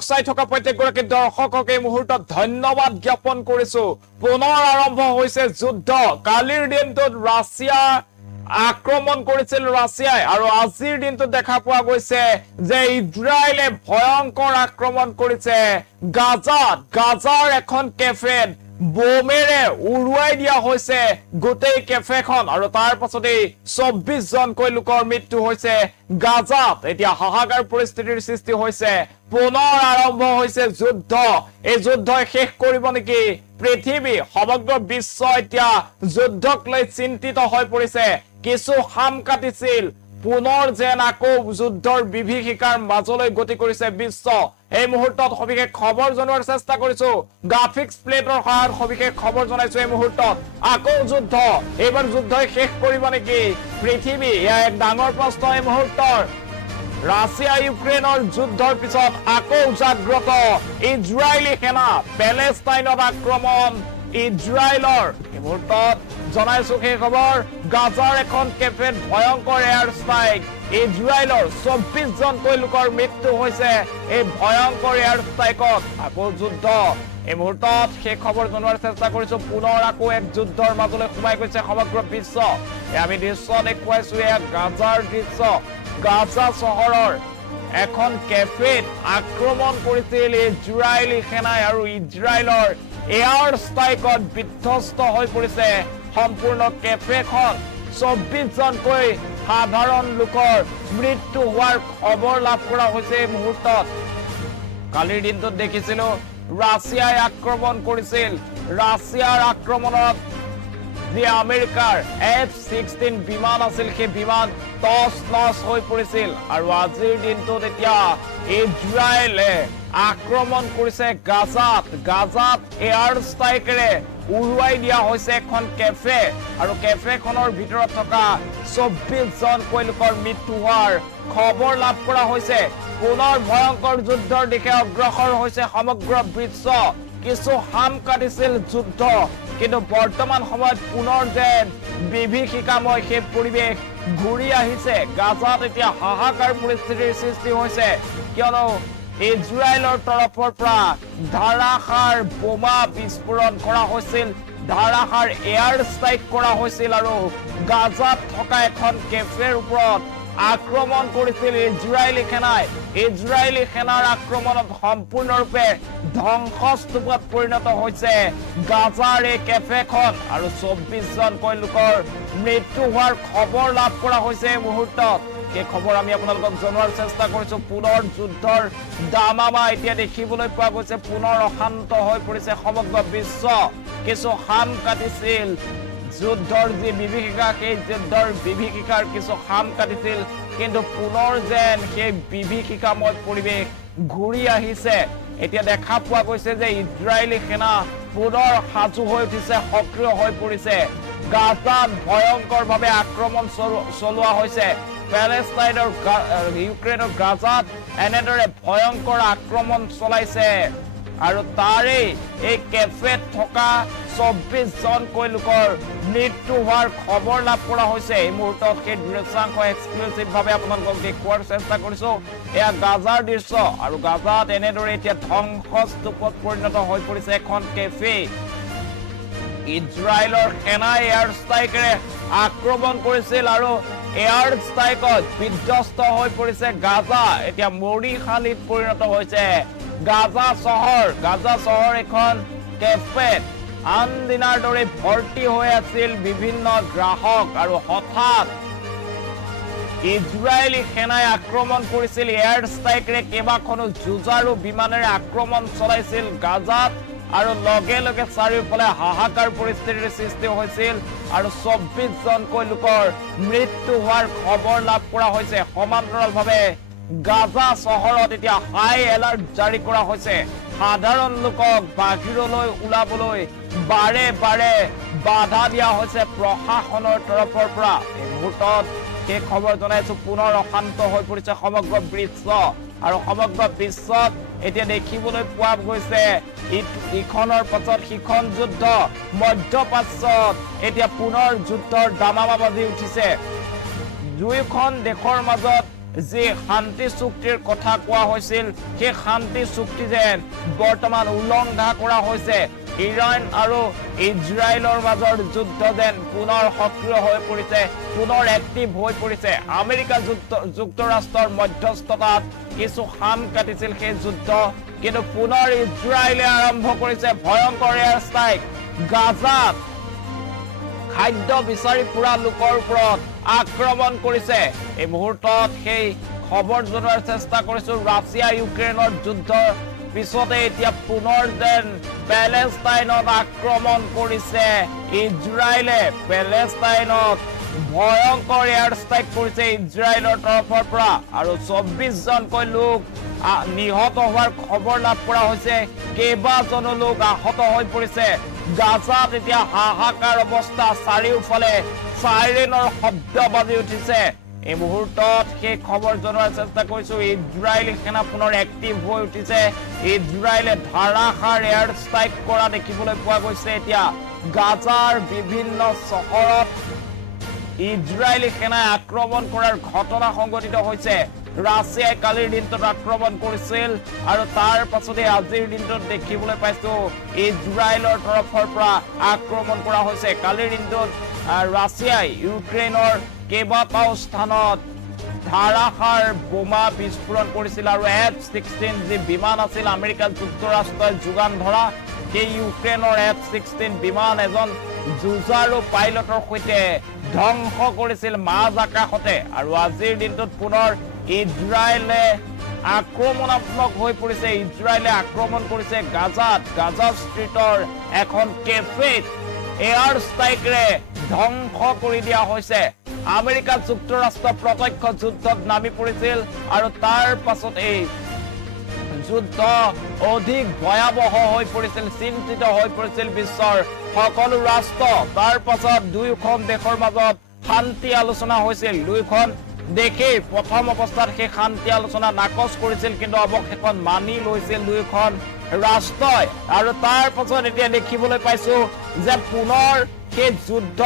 চাই থকা প্ৰত্যেকগৰাকী দৰ্শকক এই মুহূৰ্তত ধন্যবাদ জ্ঞাপন কৰিছো পুনৰ আৰম্ভ হৈছে যুদ্ধ কালিৰ দিনটোত ৰাছিয়া আক্ৰমণ কৰিছিল ৰাছিয়াই আৰু আজিৰ দিনটোত দেখা পোৱা গৈছে যে ইজৰাইলে ভয়ংকৰ আক্ৰমণ কৰিছে গাজাৰ এখন কেফেত বোমেৰে উৰুৱাই দিয়া হৈছে গোটেই কেফেখন আৰু তাৰ পাছতেই 24 জনকৈ লোকৰ মৃত্যু হৈছে গাজাত এতিয়া হাহাকাৰ পৰিস্থিতিৰ সৃষ্টি হৈছে পুনৰ আৰম্ভ হৈছে যুদ্ধ এই যুদ্ধই শেষ কৰিব নেকি পৃথিৱী সমগ্ৰ বিশ্ব এতিয়া যুদ্ধক লৈ চিন্তিত হৈ পৰিছে কিছু হাম কাটিছিল পুনৰ যেন আকৌ যুদ্ধৰ বিভীষিকাৰ মাজলৈ গতি কৰিছে বিশ্ব এই মুহূৰ্তত সবিশেষ খবৰ জনোৱাৰ চেষ্টা কৰিছো গ্ৰাফিক্স প্লেটৰ সহায়ত সবিশেষ খবৰ জনাইছো এই মুহূৰ্তত আকৌ যুদ্ধ এইবাৰ যুদ্ধই শেষ কৰিব নেকি পৃথিৱী এক ডাঙৰ প্ৰশ্ন এই মুহূৰ্তৰ ৰাছিয়া ইউক্ৰেইনৰ যুদ্ধৰ পিছত আকৌ জাগ্ৰত ইজৰাইলী সেনা পেলেষ্টাইনত আক্ৰমণ ইজৰাইলৰ এই মুহূৰ্তত জনাইছো সেই খবৰ গাজাৰ এখন কেফেত ভয়ংকৰ এয়াৰ ষ্ট্ৰাইক ইজৰাইলৰ 24 জনকৈ লোকৰ মৃত্যু হৈছে এই ভয়ংকৰ এয়াৰ ষ্ট্ৰাইকত আকৌ যুদ্ধ এই মুহূৰ্তত সেই খবৰ জনোৱাৰ চেষ্টা কৰিছো পুনৰ আকৌ এক যুদ্ধৰ মাজলৈ সোমাই গৈছে সমগ্ৰ বিশ্ব আমি দৃশ্য দেখুৱাইছো এক গাজাৰ দৃশ্য গাজা চহৰৰ এখন কেফেত আক্ৰমণ কৰিছিল ইজৰাইলী সেনাই আৰু ইজৰাইলৰ এয়াৰ ষ্ট্ৰাইকত বিধ্বস্ত হৈ পৰিছে সম্পূৰ্ণ কেফেখন 24 জনকৈ সাধাৰণ লোকৰ মৃত্যু হোৱাৰ খবৰ লাভ কৰা হৈছে এই মুহূৰ্তত কালিৰ দিনটোত দেখিছিলো ৰাছিয়াই আক্ৰমণ কৰিছিল ৰাছিয়াৰ আক্ৰমণত যে আমেৰিকাৰ F-16 বিমান আছিল সেই বিমান টছ নছ হৈ পৰিছিল আৰু আজিৰ দিনটোত এতিয়া ইজৰাইলে আক্ৰমণ কৰিছে গাজাত এয়াৰ ষ্ট্ৰাইকেৰে উৰুৱাই দিয়া হৈছে এখন কেফে আৰু কেফেখনৰ ভিতৰত থকা 24 জনকৈ লোকৰ মৃত্যু হোৱাৰ খবৰ লাভ কৰা হৈছে পুনৰ ভয়ংকৰ যুদ্ধৰ দিশে অগ্ৰসৰ হৈছে সমগ্ৰ বিশ্ব কিছু হাম কাটিছিল যুদ্ধ কিন্তু বৰ্তমান সময়ত পুনৰ যেন বিভীষিকাময় সেই পৰিৱেশ ঘূৰি আহিছে গাজাত এতিয়া হাহাকাৰ পৰিস্থিতিৰ সৃষ্টি হৈছে কিয়নো ইজৰাইলৰ তৰফৰ পৰা ধাৰাসাৰ বোমা বিস্ফোৰণ কৰা হৈছিল ধাৰাসাৰ এয়াৰ ষ্ট্ৰাইক কৰা হৈছিল আৰু গাজাত থকা এখন কেফেৰ ওপৰত আক্ৰমণ কৰিছিল ইজৰাইলী সেনাই ইজৰাইলী সেনাৰ আক্ৰমণত সম্পূৰ্ণৰূপে ধ্বংসস্তূপত পৰিণত হৈছে গাজাৰ এই কেফেখন আৰু 24 জনকৈ লোকৰ মৃত্যু হোৱাৰ খবৰ লাভ কৰা হৈছে এই মুহূৰ্তত এই খবৰ আমি আপোনালোকক জনোৱাৰ চেষ্টা কৰিছো পুনৰ যুদ্ধৰ দামামা এতিয়া দেখিবলৈ পোৱা গৈছে পুনৰ অশান্ত হৈ পৰিছে সমগ্ৰ বিশ্ব কিছু হাম কাটিছিল যুদ্ধৰ যি বিভীষিকা সেই যুদ্ধৰ বিভীষিকাৰ কিছু হাম কাটিছিল কিন্তু পুনৰ যেন সেই বিভীষিকাময় পৰিৱেশ ঘূৰি আহিছে এতিয়া দেখা পোৱা গৈছে যে ইজৰাইলী সেনা পুনৰ সাজু হৈ উঠিছে সক্ৰিয় হৈ পৰিছে গাজাত ভয়ংকৰভাৱে আক্ৰমণ চলোৱা হৈছে পেলেষ্টাইনৰ ইউক্ৰেইনৰ গাজাত এনেদৰে ভয়ংকৰ আক্ৰমণ চলাইছে আৰু তাৰে এই কেফেত থকা 24 জনকৈ লোকৰ মৃত্যু হোৱাৰ খবৰ লাভ কৰা হৈছে এই মুহূৰ্তত সেই দৃশ্যাংশ এক্সক্লুচিভভাৱে আপোনালোকক দেখুৱাৰ চেষ্টা কৰিছো এয়া গাজাৰ দৃশ্য আৰু গাজাত এনেদৰে এতিয়া ধ্বংসস্তূপত পৰিণত হৈ পৰিছে এখন কেফে ইজৰাইলৰ সেনাই এয়াৰ ষ্ট্ৰাইকেৰে আক্ৰমণ কৰিছিল আৰু এয়াৰ ষ্ট্ৰাইকত বিধ্বস্ত হৈ পৰিছে গাজা এতিয়া মৰিশালীত পৰিণত হৈছে গাজা চহৰ এখন কেফেত আন দিনাৰ দৰে ভৰ্তি হৈ আছিল বিভিন্ন গ্ৰাহক আৰু হঠাৎ ইজৰাইলী সেনাই আক্ৰমণ কৰিছিল এয়াৰ ষ্ট্ৰাইকেৰে কেইবাখনো যুঁজাৰু বিমানেৰে আক্ৰমণ চলাইছিল গাজাত আৰু লগে লগে চাৰিওফালে হাহাকাৰ পৰিস্থিতিৰ সৃষ্টি হৈছিল আৰু 24 জনকৈ লোকৰ মৃত্যু হোৱাৰ খবৰ লাভ কৰা হৈছে সমান্তৰালভাৱে গাজা চহৰত এতিয়া হাই এলাৰ্ট জাৰি কৰা হৈছে সাধাৰণ লোকক বাহিৰলৈ ওলাবলৈ বাৰে বাৰে বাধা দিয়া হৈছে প্ৰশাসনৰ তৰফৰ পৰা এই মুহূৰ্তত সেই খবৰ জনাইছো পুনৰ অশান্ত হৈ পৰিছে সমগ্ৰ বিশ্ব আৰু সমগ্ৰ বিশ্বত এতিয়া দেখিবলৈ পোৱা গৈছে ইখনৰ পাছত সিখন যুদ্ধ মধ্যপ্ৰাচ্যত এতিয়া পুনৰ যুদ্ধৰ দামামা বাজি উঠিছে দুয়োখন দেশৰ মাজত যে শান্তি চুক্তিৰ কথা কোৱা হৈছিল সেই শান্তি চুক্তি যেন বৰ্তমান উলংঘা কৰা হৈছে ইৰাণ আৰু ইজৰাইলৰ মাজৰ যুদ্ধ যেন পুনৰ সক্ৰিয় হৈ পৰিছে পুনৰ এক্টিভ হৈ পৰিছে আমেৰিকা যুক্তৰাষ্ট্ৰৰ মধ্যস্থতাত কিছু হাম কাটিছিল সেই যুদ্ধ কিন্তু পুনৰ ইজৰাইলে আৰম্ভ কৰিছে ভয়ংকৰ এয়াৰ ষ্ট্ৰাইক গাজাত খাদ্য বিচাৰি পুৰা লোকৰ ওপৰত আক্ৰমণ কৰিছে এই মুহূৰ্তত সেই খবৰ জনোৱাৰ চেষ্টা কৰিছো ৰাছিয়া ইউক্ৰেইনৰ যুদ্ধৰ পিছতে এতিয়া পুনৰ যেন পেলেষ্টাইনত আক্ৰমণ কৰিছে ইজৰাইলে পেলেষ্টাইনত ভয়ংকৰ এয়াৰ ষ্ট্ৰাইক কৰিছে ইজৰাইলৰ তৰফৰ পৰা আৰু 24 জনকৈ লোক নিহত হোৱাৰ খবৰ লাভ কৰা হৈছে কেইবাজনো লোক আহত হৈ পৰিছে গাজাত এতিয়া হাহাকাৰ অৱস্থা চাৰিওফালে সাইৰেনৰ শব্দ বাজি উঠিছে এই মুহূৰ্তত সেই খবৰ জনোৱাৰ চেষ্টা কৰিছো ইজৰাইলী সেনা পুনৰ এক্টিভ হৈ উঠিছে ইজৰাইলে ধাৰাসাৰ এয়াৰ ষ্ট্ৰাইক কৰা দেখিবলৈ পোৱা গৈছে এতিয়া গাজাৰ বিভিন্ন চহৰত ইজৰাইলী সেনাই আক্ৰমণ কৰাৰ ঘটনা সংঘটিত হৈছে ৰাছিয়াই কালিৰ দিনটোত আক্ৰমণ কৰিছিল আৰু তাৰ পাছতে আজিৰ দিনটোত দেখিবলৈ পাইছো ইজৰাইলৰ তৰফৰ পৰা আক্ৰমণ কৰা হৈছে কালিৰ দিনটোত ৰাছিয়াই ইউক্ৰেইনৰ কেইবাটাও স্থানত ধাৰাসাৰ বোমা বিস্ফোৰণ কৰিছিল আৰু F-16 যি বিমান আছিল আমেৰিকা যুক্তৰাষ্ট্ৰই যোগান ধৰা সেই ইউক্ৰেইনৰ F-16 বিমান এজন যুঁজাৰু পাইলটৰ সৈতে ধ্বংস কৰিছিল মাজ আকাশতে আৰু আজিৰ দিনটোত পুনৰ ইজৰাইলে আক্ৰমণাত্মক হৈ পৰিছে ইজৰাইলে আক্ৰমণ কৰিছে গাজা ষ্ট্ৰীটৰ এখন কেফেত এয়াৰ ষ্ট্ৰাইকৰে ধ্বংস কৰি দিয়া হৈছে আমেৰিকা যুক্তৰাষ্ট্ৰ প্ৰত্যক্ষ যুদ্ধত নামি পৰিছিল আৰু তাৰ পাছত এই যুদ্ধ অধিক ভয়াবহ হৈ পৰিছিল চিন্তিত হৈ পৰিছিল বিশ্বৰ সকলো ৰাষ্ট্ৰ তাৰ পাছত দুয়োখন দেশৰ মাজত শান্তি আলোচনা হৈছিল দুয়োখন দেখি প্ৰথম অৱস্থাত সেই শান্তি আলোচনা নাকচ কৰিছিল কিন্তু অৱশেষত মানি লৈছিল দুয়োখন ৰাষ্ট্ৰই আৰু তাৰ পাছত এতিয়া দেখিবলৈ পাইছো যে পুনৰ সেই যুদ্ধ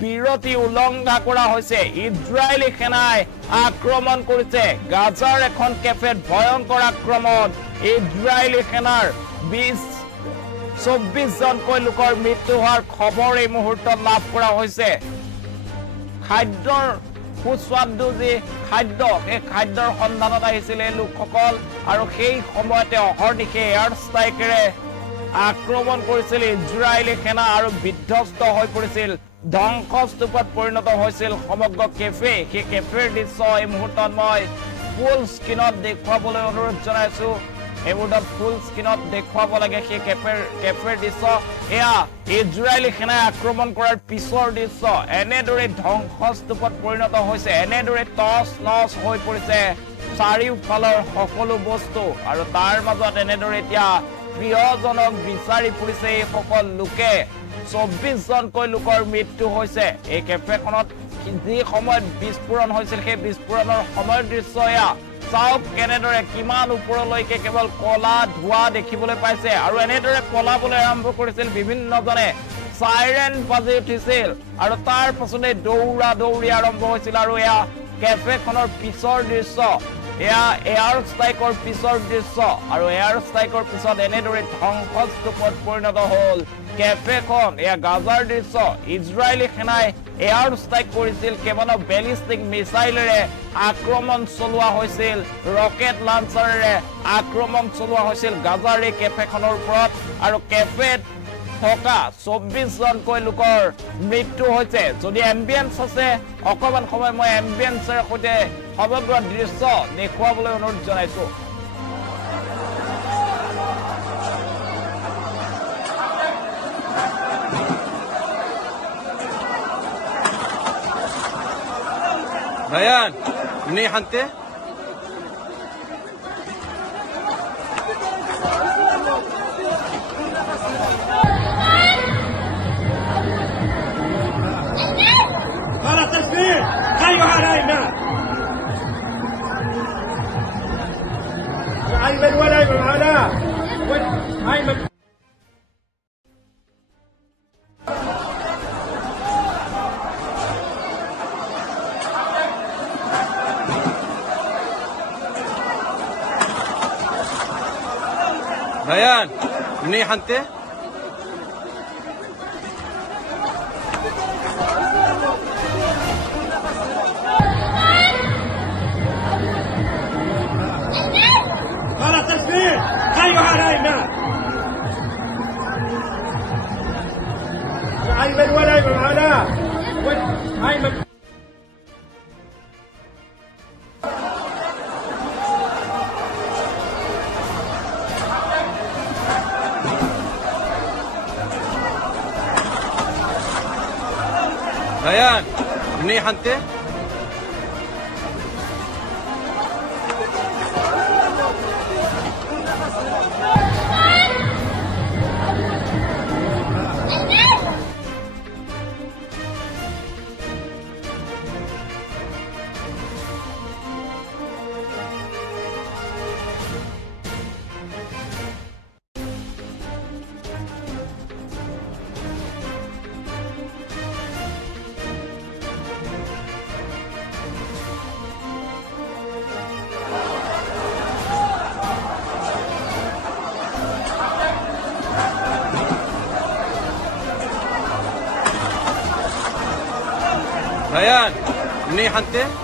বিৰতি উলংঘা কৰা হৈছে ইজৰাইলী সেনাই আক্ৰমণ কৰিছে গাজাৰ এখন কেফেত ভয়ংকৰ আক্ৰমণ ইজৰাইলী সেনাৰ 24 জনকৈ লোকৰ মৃত্যু হোৱাৰ খবৰ এই মুহূৰ্তত লাভ কৰা হৈছে খাদ্যৰ সুস্বাদু যি খাদ্য সেই খাদ্যৰ সন্ধানত আহিছিল এই লোকসকল আৰু সেই সময়তে অহৰ্নিশে এয়াৰ ষ্ট্ৰাইকেৰে আক্ৰমণ কৰিছিল ইজৰাইলী সেনা আৰু বিধ্বস্ত হৈ পৰিছিল ধ্বংসস্তূপত পৰিণত হৈছিল সমগ্ৰ কেফে সেই কেফেৰ দৃশ্য এই মুহূৰ্তত মই ফুল স্ক্ৰীনত দেখুৱাবলৈ অনুৰোধ জনাইছো এই মুহূৰ্তত ফুল স্ক্ৰীনত দেখুৱাব লাগে সেই কেফেৰ দৃশ্য এয়া ইজৰাইলী সেনাই আক্ৰমণ কৰাৰ পিছৰ দৃশ্য এনেদৰে ধ্বংসস্তূপত পৰিণত হৈছে এনেদৰে টচ নচ হৈ পৰিছে চাৰিওফালৰ সকলো বস্তু আৰু তাৰ মাজত এনেদৰে এতিয়া প্ৰিয়জনক বিচাৰি ফুৰিছে এই সকল লোকে 24 জনকৈ লোকৰ মৃত্যু হৈছে এই কেফেখনত যি সময়ত বিস্ফোৰণ হৈছিল সেই বিস্ফোৰণৰ সময়ৰ দৃশ্য এয়া চাওক কেনেদৰে কিমান ওপৰলৈকে কেৱল কলা ধোঁৱা দেখিবলৈ পাইছে আৰু এনেদৰে পলাবলৈ আৰম্ভ কৰিছিল বিভিন্নজনে সাইৰেন বাজি উঠিছিল আৰু তাৰ পাছতে দৌৰা দৌৰি আৰম্ভ হৈছিল আৰু এয়া কেফেখনৰ পিছৰ দৃশ্য এয়া এয়াৰ ষ্ট্ৰাইকৰ পিছৰ দৃশ্য আৰু এয়াৰ ষ্ট্ৰাইকৰ পিছত এনেদৰে ধ্বংসস্তূপত পৰিণত হ'ল কেফেখন এয়া গাজাৰ দৃশ্য ইজৰাইলী সেনাই এয়াৰ ষ্ট্ৰাইক কৰিছিল কেৱল বেলিষ্টিক মিছাইলেৰে আক্ৰমণ চলোৱা হৈছিল ৰকেট লঞ্চাৰেৰে আক্ৰমণ চলোৱা হৈছিল গাজাৰ এই কেফেখনৰ ওপৰত আৰু কেফেত থকা 24 জনকৈ লোকৰ মৃত্যু হৈছে যদি এম্বিয়েন্স আছে অকমান সময় মই এম্বিয়েন্সৰ সৈতে সমগ্ৰ দৃশ্য দেখুৱাবলৈ অনুৰোধ জনাইছো بيان منيح انت خلاص تسليم خلوا علينا ايمن ولا ايمن معنا ايمن ريان منيح انت؟ خلاص تسليم خلوا على هاي الناس ايمن ولا ايمن علاء ايمن ريان منيح انت؟ ريان منيح انت؟